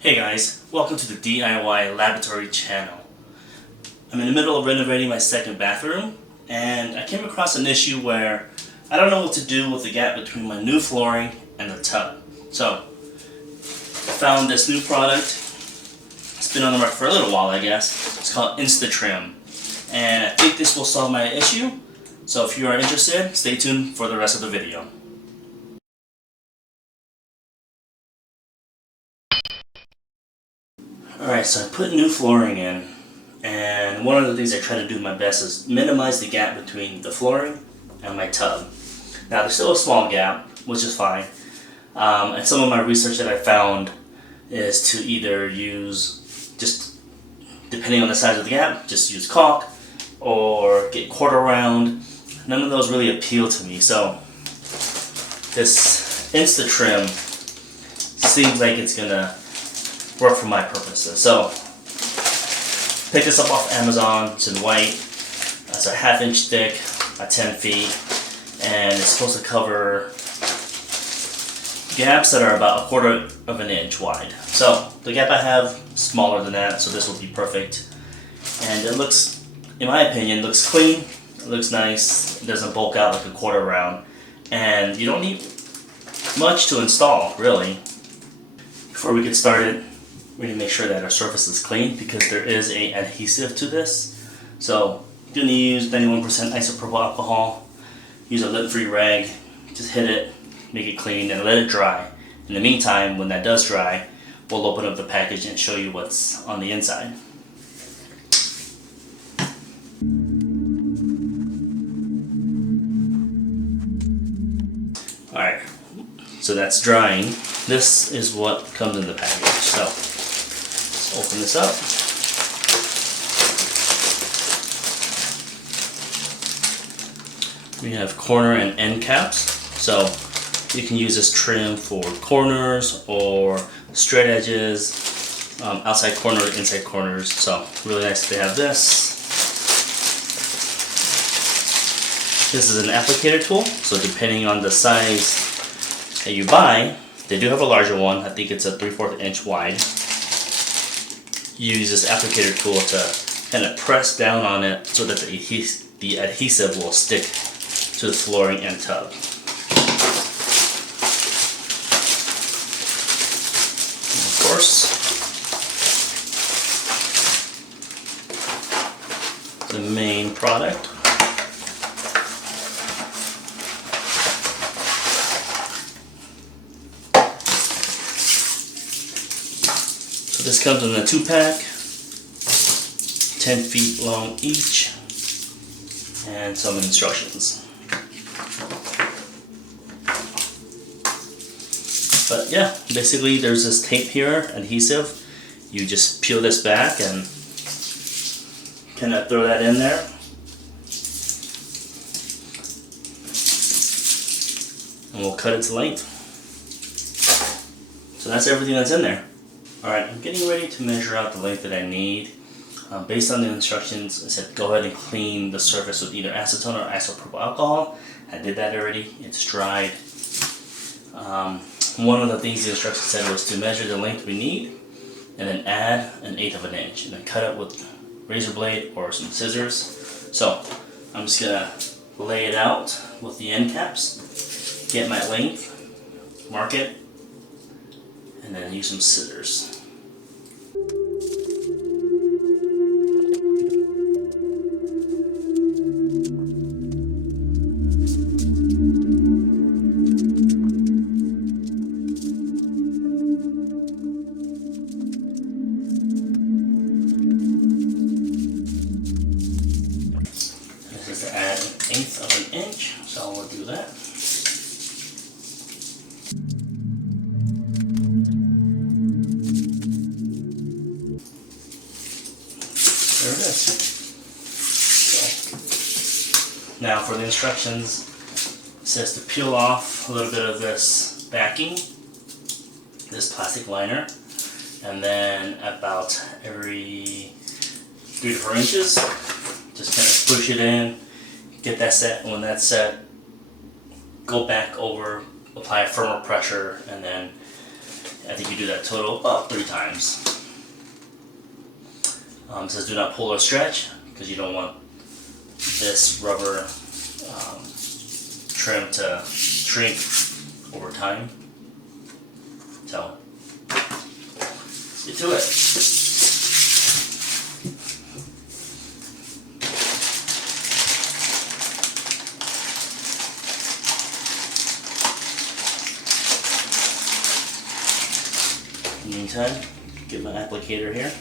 Hey guys, welcome to the DIY Laboratory channel. I'm in the middle of renovating my second bathroom and I came across an issue where I don't know what to do with the gap between my new flooring and the tub. So, I found this new product. It's been on the market for a little while, I guess. It's called InstaTrim. And I think this will solve my issue. So if you are interested, stay tuned for the rest of the video. Alright, so I put new flooring in, and one of the things I try to do my best is minimize the gap between the flooring and my tub. Now there's still a small gap, which is fine, and some of my research that I found is to either use, just depending on the size of the gap, just use caulk or get quarter round. None of those really appeal to me, so this InstaTrim seems like it's gonna work for my purposes. So, pick this up off Amazon. It's in white. It's a 1/2 inch thick, 10 feet, and it's supposed to cover gaps that are about 1/4 of an inch wide. So, the gap I have is smaller than that, so this will be perfect. And it looks, in my opinion, looks clean. It looks nice. It doesn't bulk out like a quarter round, and you don't need much to install, really. Before we get started, we need to make sure that our surface is clean because there is an adhesive to this. So you're going to use 91% isopropyl alcohol. Use a lint-free rag. Just hit it, make it clean, and let it dry. In the meantime, when that does dry, we'll open up the package and show you what's on the inside. Alright, so that's drying. This is what comes in the package. So, let's open this up. We have corner and end caps. So, you can use this trim for corners or straight edges, outside corner, inside corners. So, really nice to have this. This is an applicator tool, so depending on the size that you buy, they do have a larger one. I think it's a 3/4 inch wide. You use this applicator tool to kind of press down on it so that the adhesive will stick to the flooring and tub. And of course, the main product. This comes in a 2-pack, 10 feet long each, and some instructions. But yeah, basically there's this tape here, adhesive. You just peel this back and kind of throw that in there. And we'll cut its length. So that's everything that's in there. Alright, I'm getting ready to measure out the length that I need. Based on the instructions, it said go ahead and clean the surface with either acetone or isopropyl alcohol. I did that already. It's dried. One of the things the instructions said was to measure the length we need and then add 1/8 of an inch and then cut it with a razor blade or some scissors. So I'm just going to lay it out with the end caps, get my length, mark it, and then use some scissors. This is to add 1/8 of an inch, so we'll do that. There it is. So, now for the instructions, it says to peel off a little bit of this backing, this plastic liner, and then about every 3 to 4 inches, just kind of push it in, get that set, and when that's set, go back over, apply a firmer pressure, and then I think you do that total about 3 times. It says do not pull or stretch because you don't want this rubber trim to shrink over time. So let's get to it. In the meantime, get my applicator here.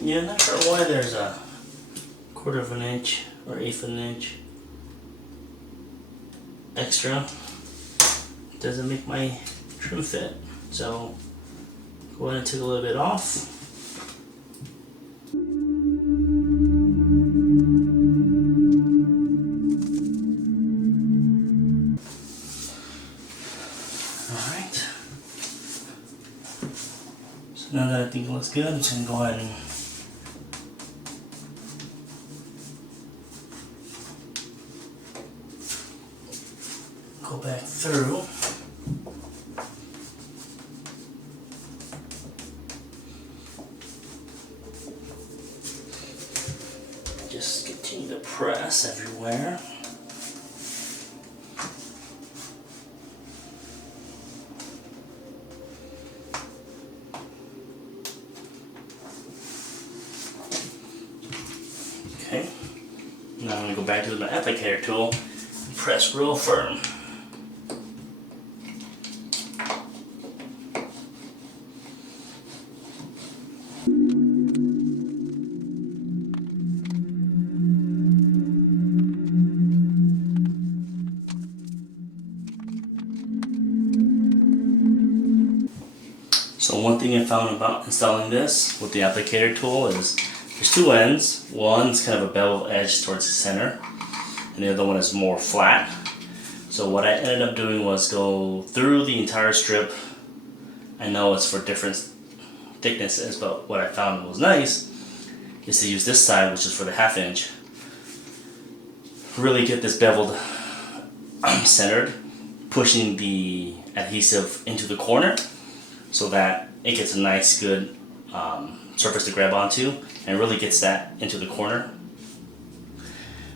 Yeah, I'm not sure why there's a 1/4 of an inch or 1/8 of an inch extra. It doesn't make my trim fit. So go ahead and take a little bit off. Alright. So now that I think it looks good, I'm just going to go ahead and go back through. Just continue to press everywhere. Okay. Now I'm going to go back to my applicator tool and press real firm. So one thing I found about installing this with the applicator tool is there's 2 ends. One's kind of a bevel edge towards the center, and the other one is more flat. So what I ended up doing was go through the entire strip. I know it's for different thicknesses, but what I found was nice is to use this side, which is for the 1/2 inch. Really get this beveled centered, pushing the adhesive into the corner so that it gets a nice good surface to grab onto and really gets that into the corner.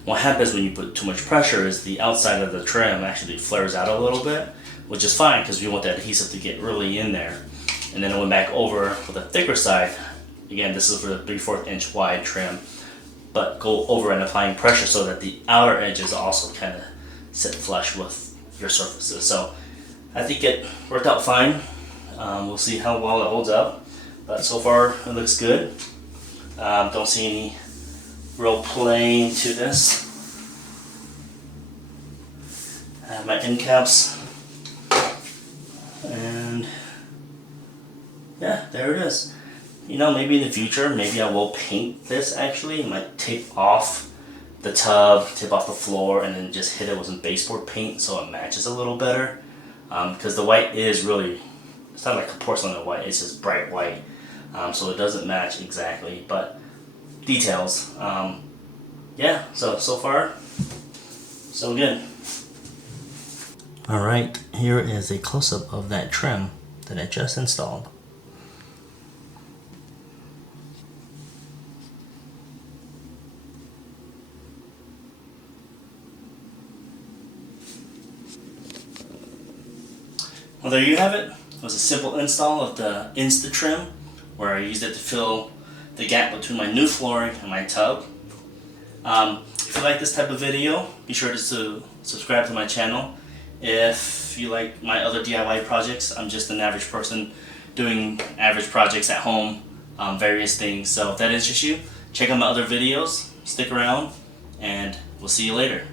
What happens when you put too much pressure is the outside of the trim actually flares out a little bit, which is fine because we want that adhesive to get really in there. And then I went back over with a thicker side. Again, this is for the 3/4 inch wide trim, but go over and applying pressure so that the outer edges also kind of sit flush with your surfaces. So I think it worked out fine. We'll see how well it holds up, but so far it looks good. Don't see any real playing to this. I have my end caps, and yeah, there it is. You know, maybe in the future, maybe I will paint this actually. I might tape off the tub, tape off the floor, and then just hit it with some baseboard paint so it matches a little better. Because the white is really, it's not like a porcelain white, it's just bright white. So it doesn't match exactly, but details. Yeah, so far, so good. Alright, here is a close-up of that trim that I just installed. Well, there you have it. It was a simple install of the InstaTrim, where I used it to fill the gap between my new flooring and my tub. If you like this type of video, be sure to subscribe to my channel. If you like my other DIY projects, I'm just an average person doing average projects at home, various things. So if that interests you, check out my other videos, stick around, and we'll see you later.